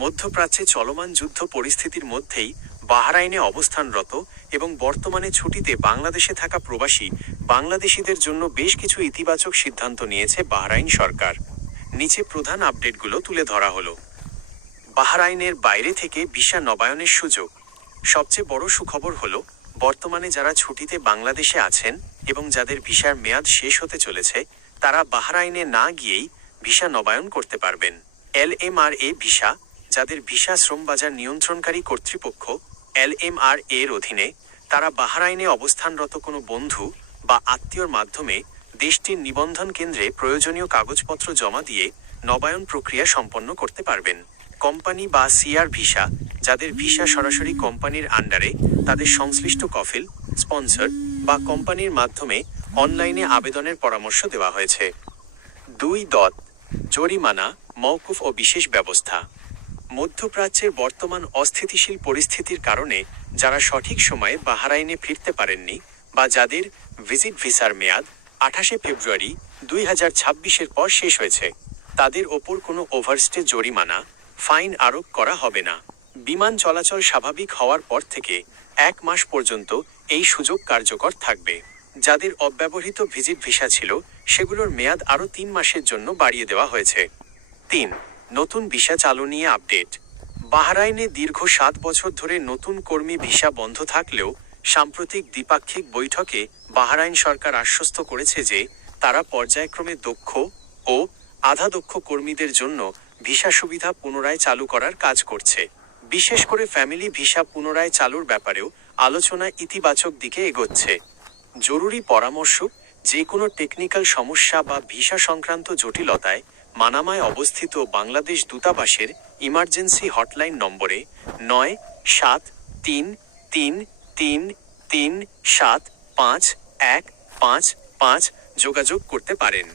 মধ্যপ্রাচ্যে চলমান যুদ্ধ পরিস্থিতির মধ্যেই বাহরাইনে অবস্থানরত এবং বর্তমানে ছুটিতে বাংলাদেশে থাকা প্রবাসী বাংলাদেশিদের জন্য বেশ কিছু ইতিবাচক সিদ্ধান্ত নিয়েছে বাহরাইন সরকার। নিচে প্রধান আপডেটগুলো তুলে ধরা হলো। বাহরাইনের বাইরে থেকে ভিসা নবায়নের সুযোগ। সবচেয়ে বড় সুখবর হলো, বর্তমানে যারা ছুটিতে বাংলাদেশে আছেন এবং যাদের ভিসার মেয়াদ শেষ হতে চলেছে, তারা বাহরাইনে না গিয়েই ভিসা নবায়ন করতে পারবেন। LMRA ভিসা, যাদের ভিসা শ্রমবাজার নিয়ন্ত্রণকারী কর্তৃপক্ষ LMRA এর অধীনে, তারা বাহরাইনে অবস্থানরত কোনো বন্ধু বা আত্মীয়র মাধ্যমে দেশটির নিবন্ধন কেন্দ্রে প্রয়োজনীয় কাগজপত্র জমা দিয়ে নবায়ন প্রক্রিয়া সম্পন্ন করতে পারবেন। কোম্পানি বা CR ভিসা, যাদের ভিসা সরাসরি কোম্পানির আন্ডারে, তাদের সংশ্লিষ্ট কফিল, স্পন্সর বা কোম্পানির মাধ্যমে অনলাইনে আবেদনের পরামর্শ দেওয়া হয়েছে। 2. জরিমানা, মওকুফ ও বিশেষ ব্যবস্থা। মধ্যপ্রাচ্যের বর্তমান অস্থিতিশীল পরিস্থিতির কারণে যারা সঠিক সময়ে বাহরাইনে ফিরতে পারেননি বা যাদের ভিজিট ভিসার মেয়াদ 28 ফেব্রুয়ারি 2026-এর পর শেষ হয়েছে, তাদের ওপর কোনো ওভারস্টে জরিমানা, ফাইন আরোপ করা হবে না। বিমান চলাচল স্বাভাবিক হওয়ার পর থেকে 1 মাস পর্যন্ত এই সুযোগ কার্যকর থাকবে। যাদের অব্যবহৃত ভিজিট ভিসা ছিল, সেগুলোর মেয়াদ আরও 3 মাসের জন্য বাড়িয়ে দেওয়া হয়েছে। 3. নতুন ভিসা চালু নিয়ে আপডেট। বাহরাইনে দীর্ঘ 7 বছর ধরে নতুন কর্মী ভিসা বন্ধ থাকলেও সাম্প্রতিক দ্বিপাক্ষিক বৈঠকে বাহরাইন সরকার আশ্বস্ত করেছে যে তারা পর্যায়ক্রমে দক্ষ ও আধা দক্ষ কর্মীদের জন্য ভিসা সুবিধা পুনরায় চালু করার কাজ করছে। বিশেষ করে ফ্যামিলি ভিসা পুনরায় চালুর ব্যাপারেও আলোচনা ইতিবাচক দিকে এগোচ্ছে। জরুরি পরামর্শ, যে কোনো টেকনিক্যাল সমস্যা বা ভিসা সংক্রান্ত জটিলতায় মানামায় অবস্থিত বাংলাদেশ দূতাবাসের ইমার্জেন্সি হটলাইন নম্বরে 97333375155 যোগাযোগ করতে পারেন।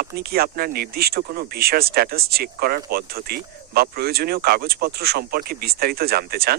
আপনি কি আপনার নির্দিষ্ট কোনো ভিসার স্ট্যাটাস চেক করার পদ্ধতি বা প্রয়োজনীয় কাগজপত্র সম্পর্কে বিস্তারিত জানতে চান?